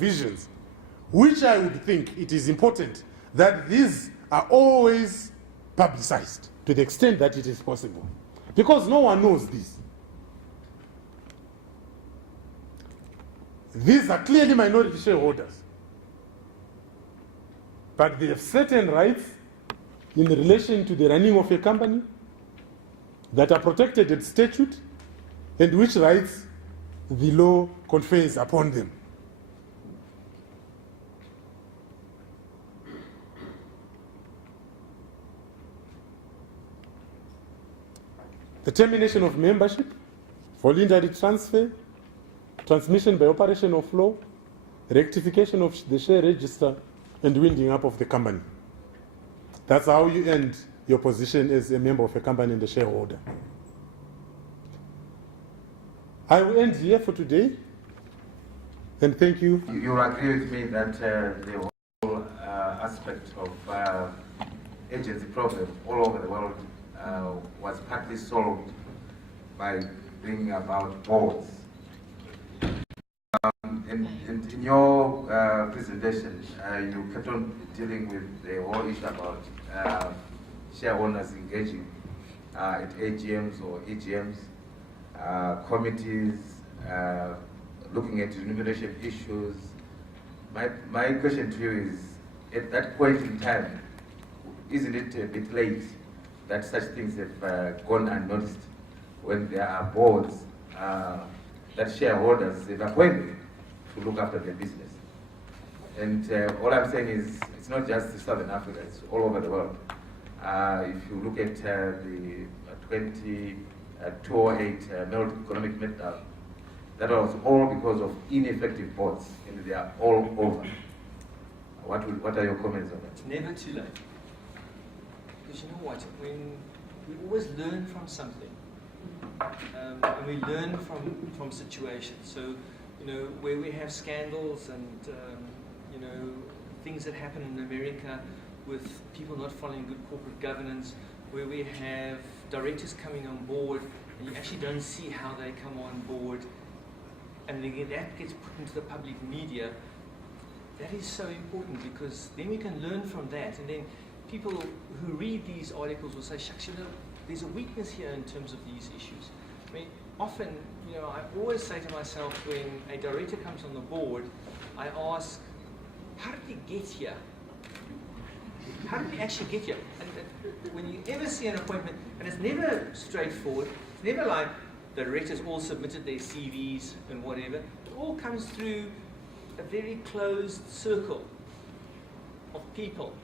provisions, which I would think it is important that these are always publicized to the extent that it is possible, because no one knows this. These are clearly minority shareholders, but they have certain rights in relation to the running of a company that are protected at statute, and which rights the law confers upon them. The termination of membership, voluntary transfer, transmission by operation of law, rectification of the share register, and winding up of the company. That's how you end your position as a member of a company and a shareholder. I will end here for today, and thank you. You agree with me that the whole aspect of agency problem all over the world was partly solved by bringing about boards. And in your presentation, you kept on dealing with the whole issue about shareholders engaging at AGMs or EGMs, committees, looking at remuneration issues. My question to you is, at that point in time, isn't it a bit late that such things have gone unnoticed when there are boards that shareholders have appointed to look after their business? And all I'm saying is, it's not just Southern Africa, it's all over the world. If you look at the 2008 World Economic Meltdown, that was all because of ineffective boards, and they are all over. What are your comments on that? It's never too late. Because you know what, when we always learn from something, and we learn from situations. So, you know, where we have scandals and, you know, things that happen in America with people not following good corporate governance, where we have directors coming on board and you actually don't see how they come on board, and then that gets put into the public media. That is so important, because then we can learn from that, and then people who read these articles will say, shucks, you know, there's a weakness here in terms of these issues. I mean, often, you know, I always say to myself, when a director comes on the board, I ask, how did he get here? How did he actually get here? And when you ever see an appointment, and it's never straightforward, it's never like the directors all submitted their CVs and whatever. It all comes through a very closed circle of people,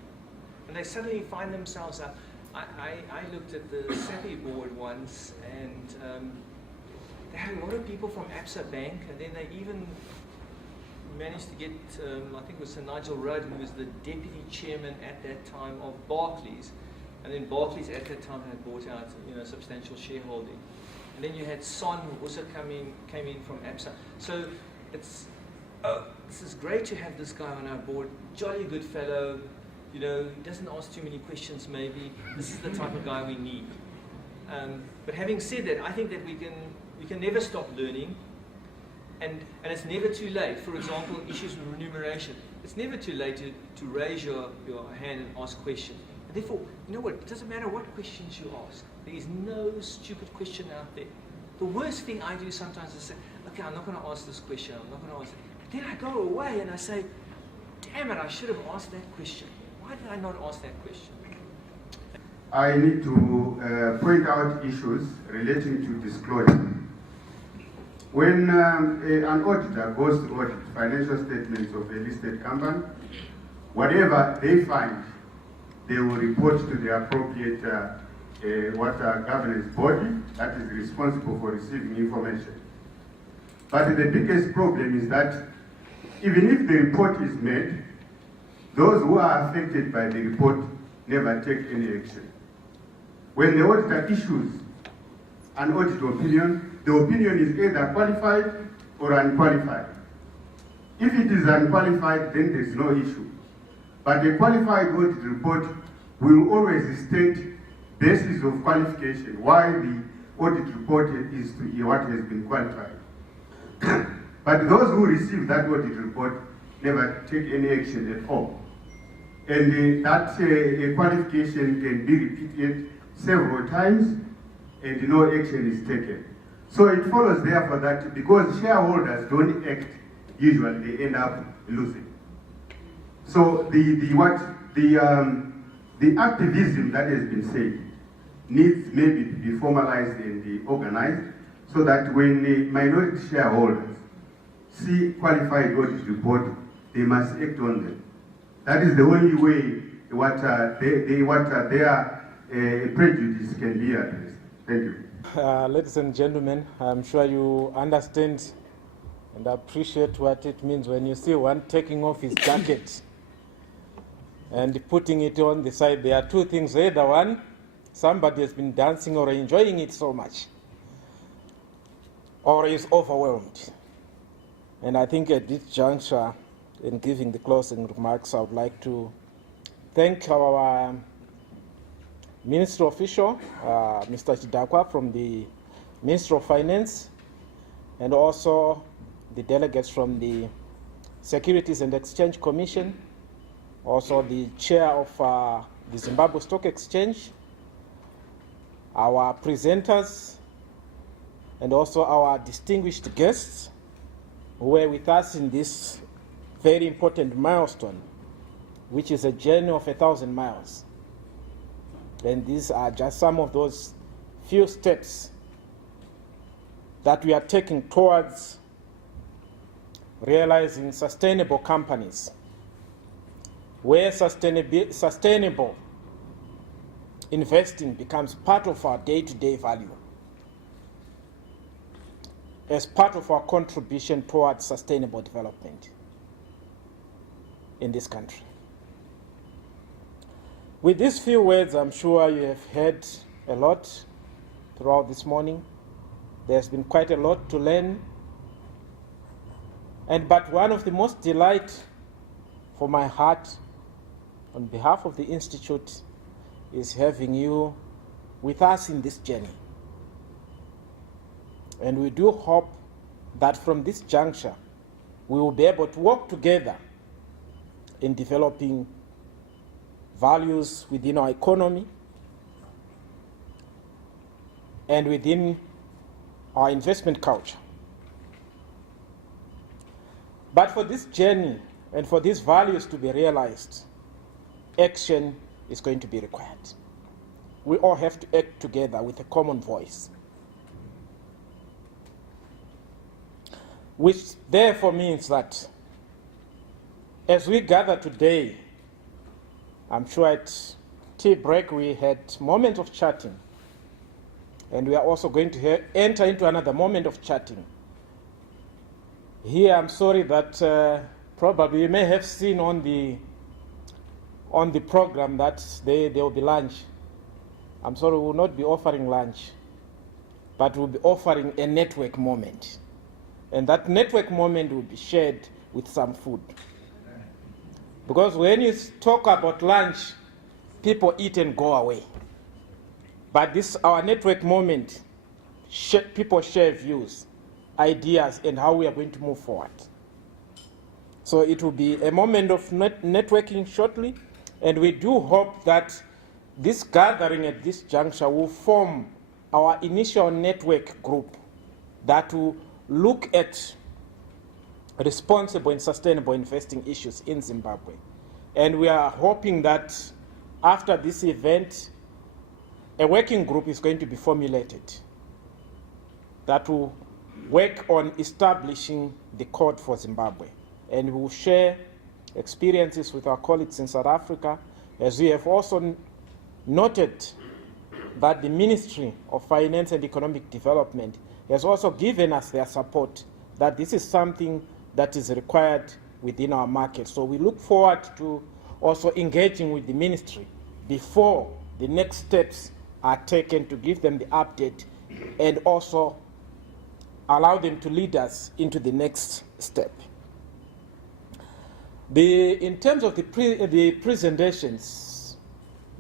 and they suddenly find themselves up. I looked at the SAPI board once, and they had a lot of people from Absa Bank, and then they even managed to get, I think it was Sir Nigel Rudd, who was the deputy chairman at that time of Barclays, and then Barclays at that time had bought out, you know, substantial shareholding. And then you had Son, who also came in from Absa. So it's, this is great to have this guy on our board, jolly good fellow, you know, he doesn't ask too many questions maybe. This is the type of guy we need. But having said that, I think that we can never stop learning, and it's never too late. For example, issues of remuneration. It's never too late to raise your hand and ask questions. And therefore, you know what, it doesn't matter what questions you ask. There is no stupid question out there. The worst thing I do sometimes is say, okay, I'm not going to ask this question, I'm not going to ask it. But then I go away and I say, damn it, I should have asked that question. Why did I not ask that question? I need to point out issues relating to disclosure. When an auditor goes to audit financial statements of a listed company, whatever they find, they will report to the appropriate governance body that is responsible for receiving information. But the biggest problem is that even if the report is made, those who are affected by the report never take any action. When the auditor issues an audit opinion, the opinion is either qualified or unqualified. If it is unqualified, then there is no issue. But a qualified audit report will always state basis of qualification, why the audit report is to what has been qualified. But those who receive that audit report never take any action at all. And that qualification can be repeated several times and no action is taken. So it follows therefore that because shareholders don't act, usually they end up losing. So the activism that has been said needs maybe to be formalized and organized so that when the minority shareholders see qualified audit report, they must act on them. That is the only way their prejudice can be addressed. Thank you. Ladies and gentlemen, I'm sure you understand and appreciate what it means when you see one taking off his jacket and putting it on the side. There are two things. Either one, somebody has been dancing or enjoying it so much, or is overwhelmed. And I think at this juncture, in giving the closing remarks, I would like to thank our Minister official, Mr. Chidakwa from the Ministry of Finance, and also the delegates from the Securities and Exchange Commission, also the chair of the Zimbabwe Stock Exchange, our presenters, and also our distinguished guests who were with us in this very important milestone, which is a journey of 1,000 miles. And these are just some of those few steps that we are taking towards realizing sustainable companies, where sustainable investing becomes part of our day-to-day value, as part of our contribution towards sustainable development in this country. With these few words, I'm sure you have heard a lot throughout this morning. There's been quite a lot to learn. But one of the most delight for my heart on behalf of the Institute is having you with us in this journey. And we do hope that from this juncture, we will be able to work together in developing values within our economy and within our investment culture. But for this journey and for these values to be realized, action is going to be required. We all have to act together with a common voice, which therefore means that as we gather today, I'm sure at tea break we had moments of chatting, and we are also going to enter into another moment of chatting. Here, I'm sorry that probably you may have seen on the program that there will be lunch. I'm sorry, we will not be offering lunch, but we'll be offering a network moment. And that network moment will be shared with some food. Because when you talk about lunch, people eat and go away. But this, our network moment, people share views, ideas, and how we are going to move forward. So it will be a moment of networking shortly, and we do hope that this gathering at this juncture will form our initial network group that will look at responsible and sustainable investing issues in Zimbabwe. And we are hoping that after this event, a working group is going to be formulated that will work on establishing the code for Zimbabwe. And we will share experiences with our colleagues in South Africa, as we have also noted that the Ministry of Finance and Economic Development has also given us their support, that this is something that is required within our market. So we look forward to also engaging with the ministry before the next steps are taken, to give them the update and also allow them to lead us into the next step. In terms of the presentations,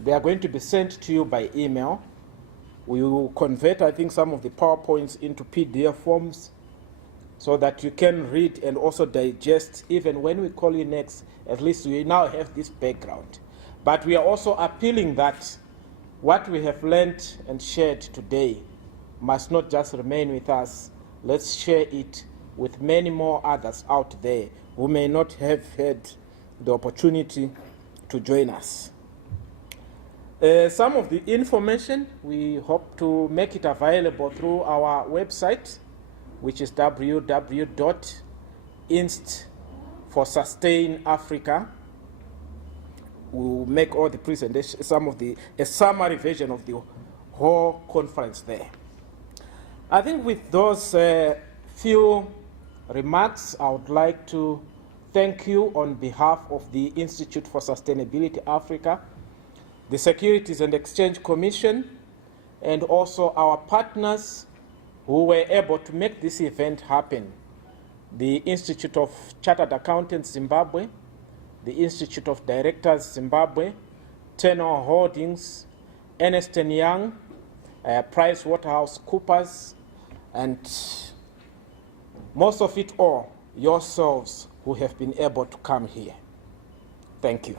they are going to be sent to you by email. We will convert, I think, some of the PowerPoints into PDF forms, so that you can read and also digest. Even when we call you next, at least we now have this background. But we are also appealing that what we have learned and shared today must not just remain with us. Let's share it with many more others out there who may not have had the opportunity to join us. Some of the information, we hope to make it available through our website, which is www.inst4sustainafrica. We'll make all the presentations, a summary version of the whole conference there. I think with those few remarks, I would like to thank you on behalf of the Institute for Sustainability Africa, the Securities and Exchange Commission, and also our partners who were able to make this event happen. The Institute of Chartered Accountants Zimbabwe, the Institute of Directors Zimbabwe, Tenor Holdings, Ernst & Young, PricewaterhouseCoopers, and most of it all, yourselves who have been able to come here. Thank you.